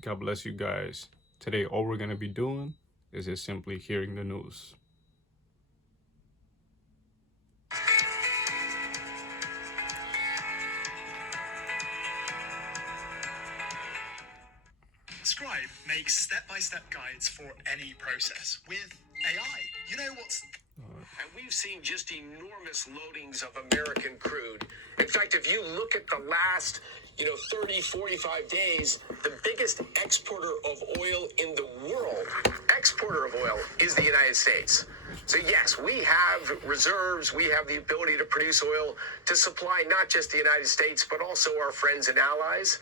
God bless you guys. Today, all we're going to be doing is just simply hearing the news. Scribe makes step-by-step guides for any process with AI. You know what's... And we've seen just enormous loadings of American crude. In fact, if you look at the last, 30, 45 days, the biggest exporter of oil in the world, is the United States. So yes, we have reserves. We have the ability to produce oil to supply not just the United States, but also our friends and allies.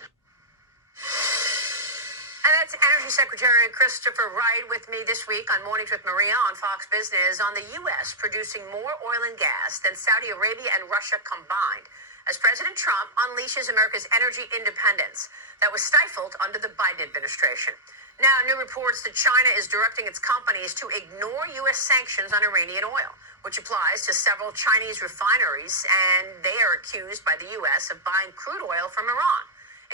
And that's Energy Secretary Christopher Wright with me this week on Mornings with Maria on Fox Business on the U.S. producing more oil and gas than Saudi Arabia and Russia combined as President Trump unleashes America's energy independence that was stifled under the Biden administration. Now, new reports that China is directing its companies to ignore U.S. sanctions on Iranian oil, which applies to several Chinese refineries, and they are accused by the U.S. of buying crude oil from Iran,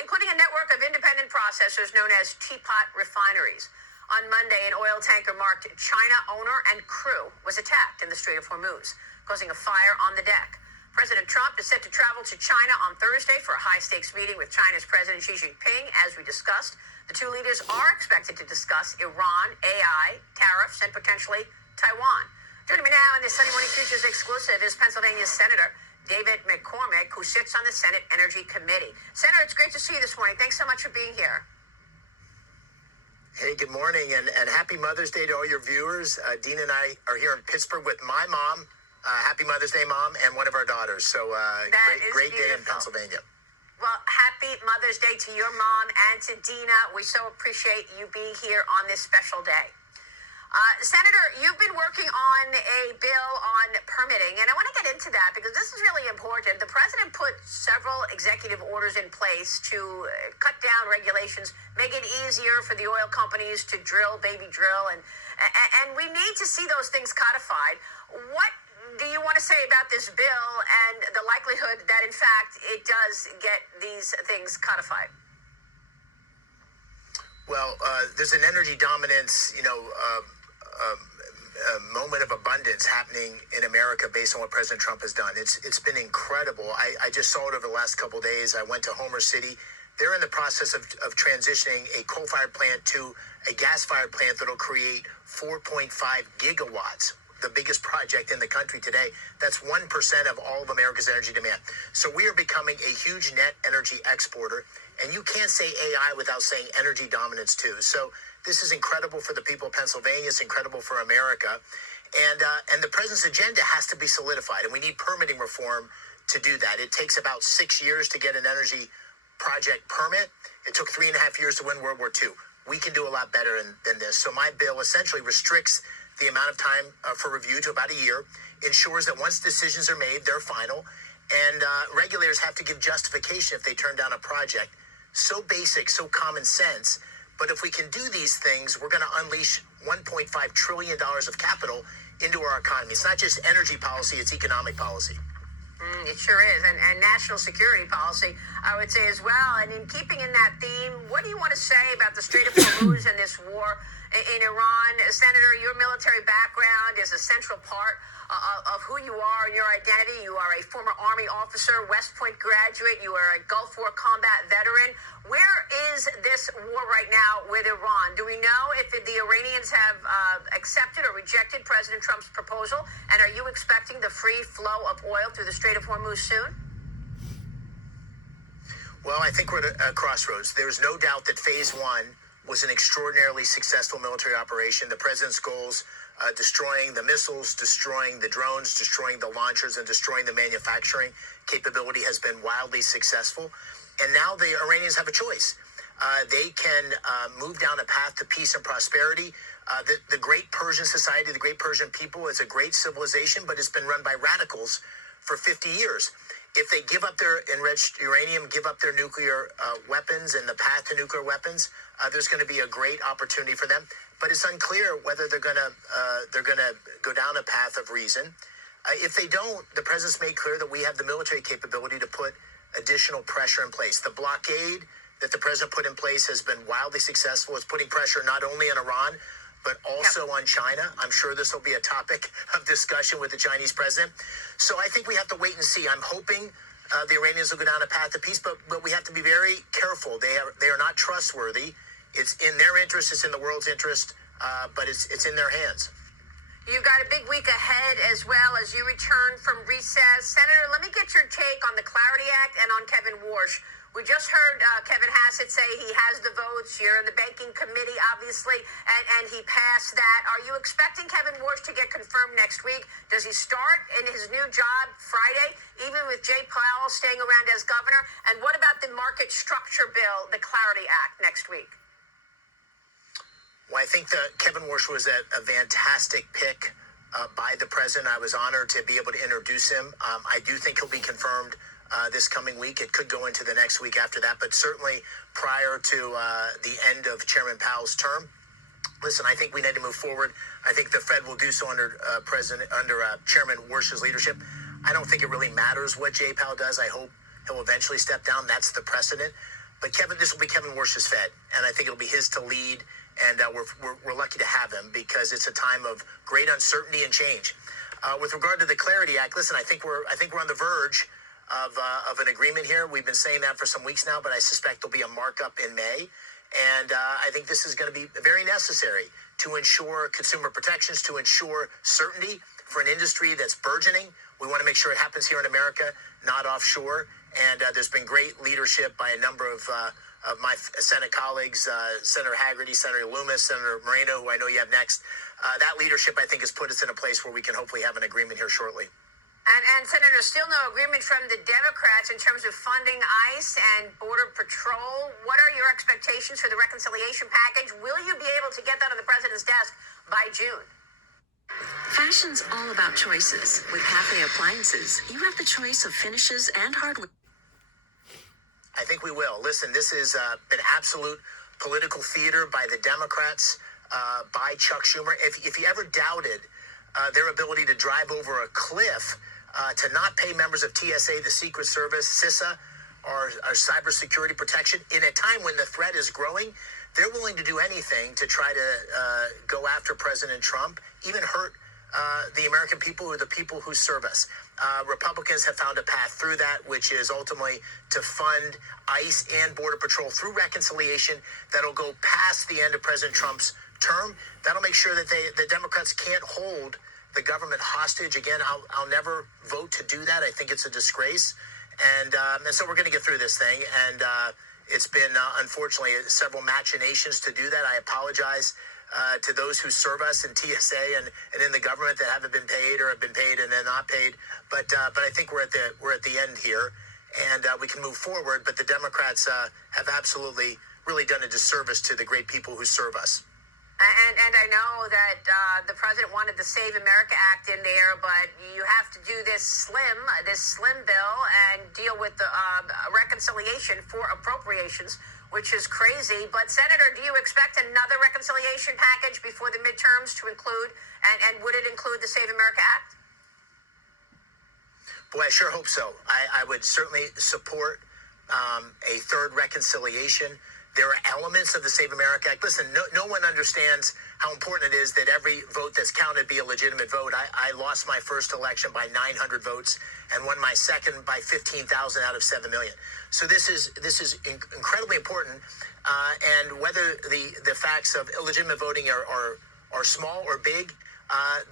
including a network of independent processors known as teapot refineries. On Monday, an oil tanker marked China owner and crew was attacked in the Strait of Hormuz, causing a fire on the deck. President Trump is set to travel to China on Thursday for a high-stakes meeting with China's President Xi Jinping, as we discussed. The two leaders are expected to discuss Iran, AI, tariffs, and potentially Taiwan. Joining me now in this Sunday Morning Futures exclusive is Pennsylvania's Senator David McCormick, who sits on the Senate Energy Committee. Senator, it's great to see you this morning. Thanks so much for being here. Hey, good morning, and happy Mother's Day to all your viewers. Dean and I are here in Pittsburgh with my mom. Happy Mother's Day, Mom, and one of our daughters. So great day in Pennsylvania. Well, happy Mother's Day to your mom and to Dina. We so appreciate you being here on this special day. Senator, you've been working on a bill on permitting, and I want to get into that because this is really important. The president put several executive orders in place to cut down regulations, make it easier for the oil companies to drill, baby drill, and we need to see those things codified. What do you want to say about this bill and the likelihood that, in fact, it does get these things codified? Well, there's an energy dominance, moment of abundance happening in America based on what President Trump has done. It's been incredible. I just saw it over the last couple of days. I went to Homer City. They're in the process of transitioning a coal-fired plant to a gas-fired plant that'll create 4.5 gigawatts, the biggest project in the country today. That's 1% of all of America's energy demand. So we are becoming a huge net energy exporter, and you can't say AI without saying energy dominance too. So this is incredible for the people of Pennsylvania. It's incredible for America. And the president's agenda has to be solidified, and we need permitting reform to do that. It takes about 6 years to get an energy project permit. It took 3.5 years to win World War II. We can do a lot better than this. So my bill essentially restricts the amount of time for review to about a year, ensures that once decisions are made, they're final, and regulators have to give justification if they turn down a project. So basic, so common sense. But if we can do these things, we're going to unleash $1.5 trillion of capital into our economy. It's not just energy policy, it's economic policy. It sure is. And national security policy, I would say as well. And in keeping in that theme, what do you want to say about the Strait of Hormuz and this war in Iran? Senator, your military background is a central part of who you are and your identity. You are a former Army officer, West Point graduate. You are a Gulf War combat veteran. Where is this war right now with Iran? Do we know if the Iranians have accepted or rejected President Trump's proposal? And are you expecting the free flow of oil through the Strait of Hormuz soon? Well, I think we're at a crossroads. There's no doubt that phase one was an extraordinarily successful military operation. The president's goals, destroying the missiles, destroying the drones, destroying the launchers, and destroying the manufacturing capability has been wildly successful. And now the Iranians have a choice. They can move down a path to peace and prosperity. The great Persian society, the great Persian people is a great civilization, but it's been run by radicals for 50 years. If they give up their enriched uranium, give up their nuclear weapons and the path to nuclear weapons, there's going to be a great opportunity for them. But it's unclear whether they're going to go down a path of reason. If they don't, the president's made clear that we have the military capability to put additional pressure in place. The blockade that the president put in place has been wildly successful. It's putting pressure not only on Iran, but also on China. I'm sure this will be a topic of discussion with the Chinese president. So I think we have to wait and see. I'm hoping the Iranians will go down a path of peace, but we have to be very careful. They are not trustworthy. It's in their interest. It's in the world's interest, but it's in their hands. You've got a big week ahead as well as you return from recess. Senator, let me get your take on the Clarity Act and on Kevin Warsh. We just heard Kevin Hassett say he has the votes. You're in the banking committee, obviously, and he passed that. Are you expecting Kevin Warsh to get confirmed next week? Does he start in his new job Friday, even with Jay Powell staying around as governor? And what about the market structure bill, the Clarity Act, next week? Well, I think that Kevin Warsh was a fantastic pick by the president. I was honored to be able to introduce him. I do think he'll be confirmed this coming week. It could go into the next week after that, but certainly prior to the end of Chairman Powell's term. Listen, I think we need to move forward. I think the Fed will do so under Chairman Warsh's leadership. I don't think it really matters what Jay Powell does. I hope he'll eventually step down. That's the precedent. But this will be Kevin Warsh's Fed, and I think it'll be his to lead. And we're lucky to have him because it's a time of great uncertainty and change. With regard to the Clarity Act, listen, I think we're on the verge of an agreement here. We've been saying that for some weeks now, but I suspect there'll be a markup in May. And I think this is going to be very necessary to ensure consumer protections, to ensure certainty for an industry that's burgeoning. We want to make sure it happens here in America, not offshore. And there's been great leadership by a number of my Senate colleagues, Senator Haggerty, Senator Loomis, Senator Moreno, who I know you have next. That leadership, I think, has put us in a place where we can hopefully have an agreement here shortly. And Senator, still no agreement from the Democrats in terms of funding ICE and Border Patrol. What are your expectations for the reconciliation package? Will you be able to get that on the president's desk by June? Fashion's all about choices. With Cafe Appliances, you have the choice of finishes and hardware. I think we will. Listen, this has been absolute political theater by the Democrats, by Chuck Schumer. If you ever doubted their ability to drive over a cliff, to not pay members of TSA, the Secret Service, CISA, our cybersecurity protection, in a time when the threat is growing, they're willing to do anything to try to go after President Trump, even hurt the American people or the people who serve us. Republicans have found a path through that, which is ultimately to fund ICE and Border Patrol through reconciliation that'll go past the end of President Trump's term. That'll make sure that the Democrats can't hold the government hostage. Again, I'll never vote to do that. I think it's a disgrace. And so we're going to get through this thing. And it's been, unfortunately, several machinations to do that. I apologize to those who serve us in TSA and in the government that haven't been paid or have been paid and then not paid. But I think we're at the end here, and we can move forward. But the Democrats have absolutely really done a disservice to the great people who serve us. And I know that the president wanted the Save America Act in there, but you have to do this slim bill and deal with the reconciliation for appropriations, which is crazy. But Senator, do you expect another reconciliation package before the midterms to include, and would it include the Save America Act? Boy, I sure hope so. I would certainly support a third reconciliation. There are elements of the Save America Act. Listen, no one understands how important it is that every vote that's counted be a legitimate vote. I lost my first election by 900 votes and won my second by 15,000 out of 7 million. So this is incredibly important. And whether the facts of illegitimate voting are small or big,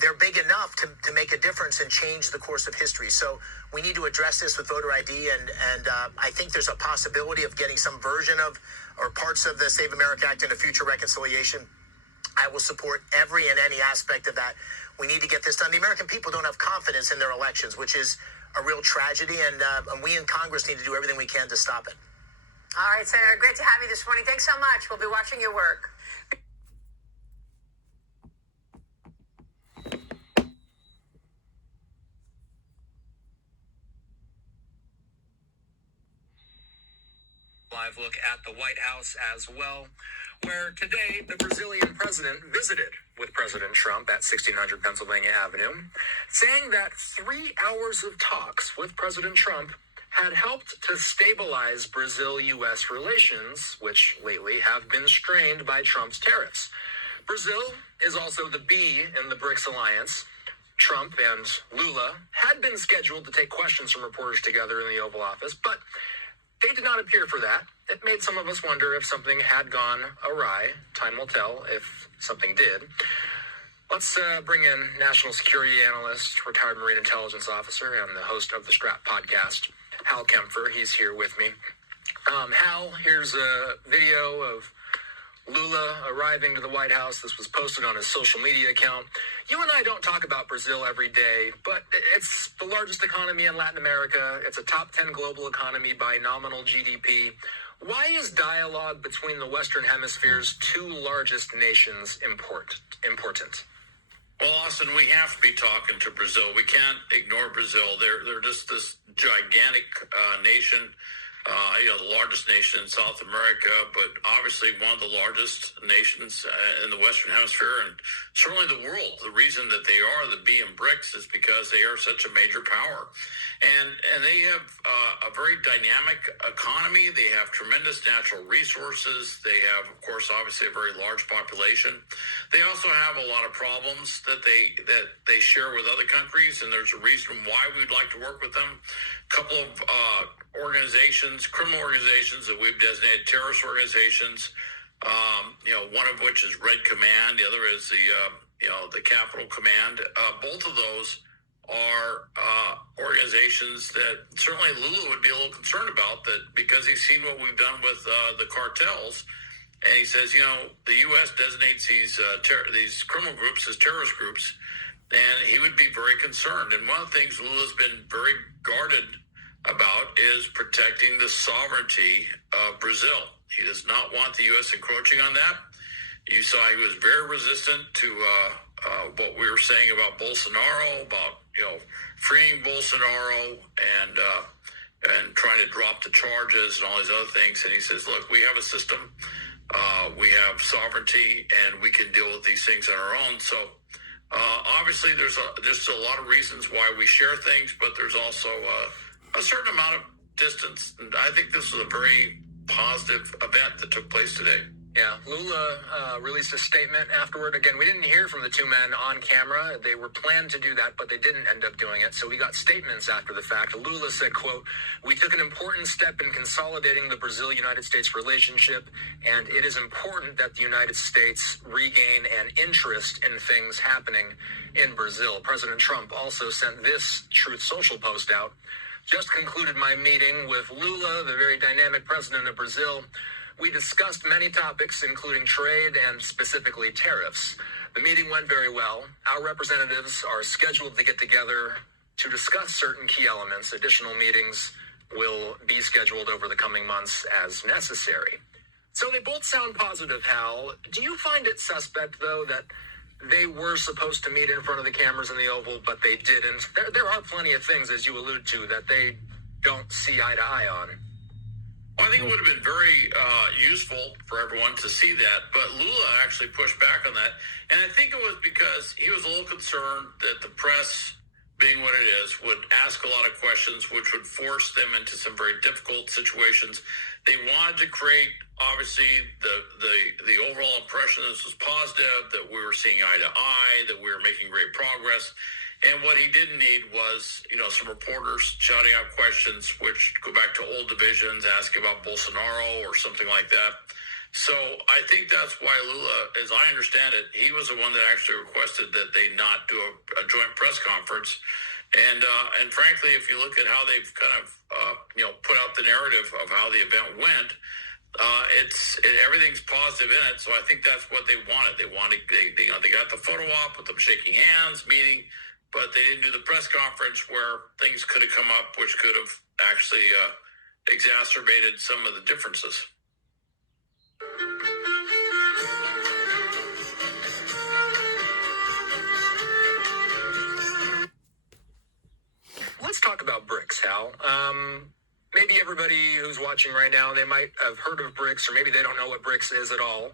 they're big enough to make a difference and change the course of history. So we need to address this with voter ID, and I think there's a possibility of getting some version of or parts of the Save America Act in a future reconciliation. I will support every and any aspect of that. We need to get this done. The American people don't have confidence in their elections, which is a real tragedy, and we in Congress need to do everything we can to stop it. All right, Senator, great to have you this morning. Thanks so much. We'll be watching your work. Live look at the White House as well, where today the Brazilian president visited with President Trump at 1600 Pennsylvania Avenue, saying that 3 hours of talks with President Trump had helped to stabilize Brazil-U.S. relations, which lately have been strained by Trump's tariffs. Brazil is also the B in the BRICS alliance. Trump and Lula had been scheduled to take questions from reporters together in the Oval Office, but they did not appear for that. It made some of us wonder if something had gone awry. Time will tell if something did. Let's bring in national security analyst, retired Marine intelligence officer, and the host of the Strap podcast, Hal Kempfer. He's here with me. Hal, here's a video of Lula arriving to the White House. This was posted on his social media account. You and I don't talk about Brazil every day, but it's the largest economy in Latin America. It's a top 10 global economy by nominal GDP. Why is dialogue between the Western Hemisphere's two largest nations important? Well, Austin, we have to be talking to Brazil. We can't ignore Brazil. They're just this gigantic nation. The largest nation in South America, but obviously one of the largest nations in the Western Hemisphere and certainly the world. The reason that they are the B in BRICS is because they are such a major power. And they have a very dynamic economy. They have tremendous natural resources. They have, of course, obviously a very large population. They also have a lot of problems that they share with other countries, and there's a reason why we'd like to work with them. A couple of organizations, criminal organizations that we've designated terrorist organizations. One of which is Red Command. The other is the Capital Command. Both of those are organizations that certainly Lula would be a little concerned about, that because he's seen what we've done with the cartels, and he says, the U.S. designates these criminal groups as terrorist groups, and he would be very concerned. And one of the things Lula's been very guarded about is protecting the sovereignty of Brazil. He does not want the U.S. encroaching on that. You saw he was very resistant to what we were saying about Bolsonaro, about freeing Bolsonaro and trying to drop the charges and all these other things. And he says, look, we have a system, we have sovereignty, and we can deal with these things on our own. So obviously there's just a lot of reasons why we share things, but there's also a certain amount of distance. And I think this was a very positive event that took place today. Yeah, Lula released a statement afterward. Again, we didn't hear from the two men on camera. They were planned to do that, but they didn't end up doing it. So we got statements after the fact. Lula said, quote, "We took an important step in consolidating the Brazil-United States relationship, and it is important that the United States regain an interest in things happening in Brazil." President Trump also sent this Truth Social post out. "Just concluded my meeting with Lula, the very dynamic president of Brazil. We discussed many topics, including trade and specifically tariffs. The meeting went very well. Our representatives are scheduled to get together to discuss certain key elements. Additional meetings will be scheduled over the coming months as necessary." So they both sound positive, Hal. Do you find it suspect, though, that they were supposed to meet in front of the cameras in the Oval, but they didn't? There are plenty of things, as you allude to, that they don't see eye to eye on. Well, I think it would have been very useful for everyone to see that, but Lula actually pushed back on that. And I think it was because he was a little concerned that the press, being what it is, would ask a lot of questions, which would force them into some very difficult situations. They wanted to create, obviously, the overall impression that this was positive, that we were seeing eye to eye, that we were making great progress. And what he didn't need was, some reporters shouting out questions which go back to old divisions, asking about Bolsonaro or something like that. So I think that's why Lula, as I understand it, he was the one that actually requested that they not do a joint press conference. And frankly, if you look at how they've kind of put out the narrative of how the event went, everything's positive in it. So I think that's what they wanted. They got the photo op with them shaking hands, meeting, but they didn't do the press conference where things could have come up, which could have actually exacerbated some of the differences. Let's talk about BRICS, Hal. Maybe everybody who's watching right now, they might have heard of BRICS, or maybe they don't know what BRICS is at all.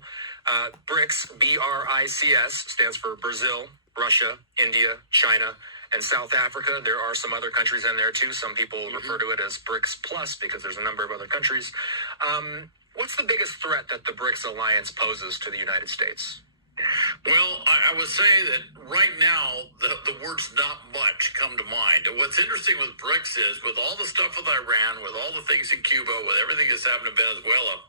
BRICS, BRICS, stands for Brazil, Russia, India, China, and South Africa. There are some other countries in there too. Some people refer to it as BRICS Plus because there's a number of other countries. What's the biggest threat that the BRICS alliance poses to the United States? Well, I would say that right now, the words not much come to mind. And what's interesting with BRICS is, with all the stuff with Iran, with all the things in Cuba, with everything that's happened in Venezuela,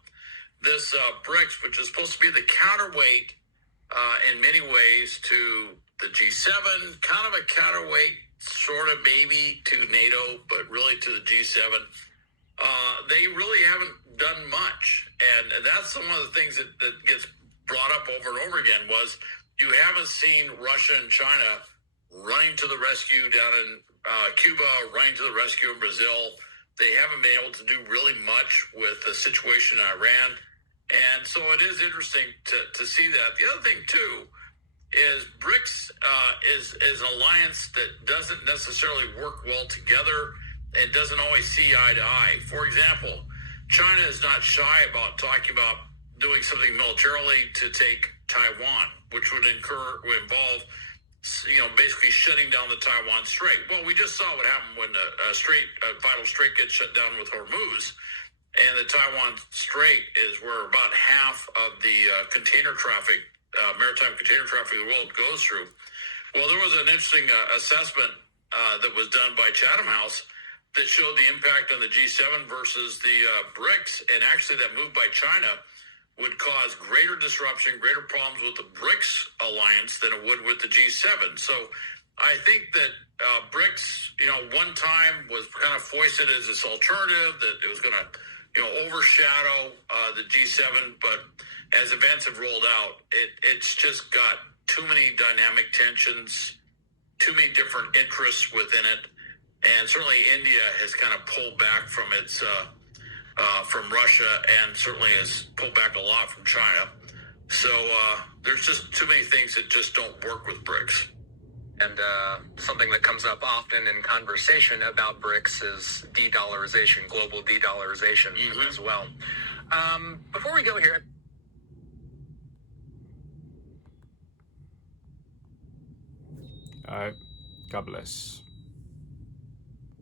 this BRICS, which is supposed to be the counterweight in many ways to the G7, kind of a counterweight, sort of maybe to NATO, but really to the G7, they really haven't done much. And that's one of the things that gets brought up over and over again, was you haven't seen Russia and China running to the rescue down in Cuba, running to the rescue in Brazil. They haven't been able to do really much with the situation in Iran. And so it is interesting to see that. The other thing, too, is BRICS is an alliance that doesn't necessarily work well together and doesn't always see eye to eye. For example, China is not shy about talking about doing something militarily to take Taiwan, which would involve, basically shutting down the Taiwan Strait. Well, we just saw what happened when a vital strait gets shut down with Hormuz, and the Taiwan Strait is where about half of the container traffic, maritime container traffic of the world goes through. Well, there was an interesting assessment that was done by Chatham House that showed the impact on the G7 versus the BRICS, and actually that move by China would cause greater disruption, greater problems with the BRICS alliance than it would with the G7. So I think that BRICS, one time was kind of foisted as this alternative, that it was going to, overshadow the G7. But as events have rolled out, it's just got too many dynamic tensions, too many different interests within it. And certainly India has kind of pulled back from its from Russia, and certainly has pulled back a lot from China. So there's just too many things that just don't work with BRICS. And something that comes up often in conversation about BRICS is de-dollarization, global de-dollarization as well. Before we go here, all right, God bless.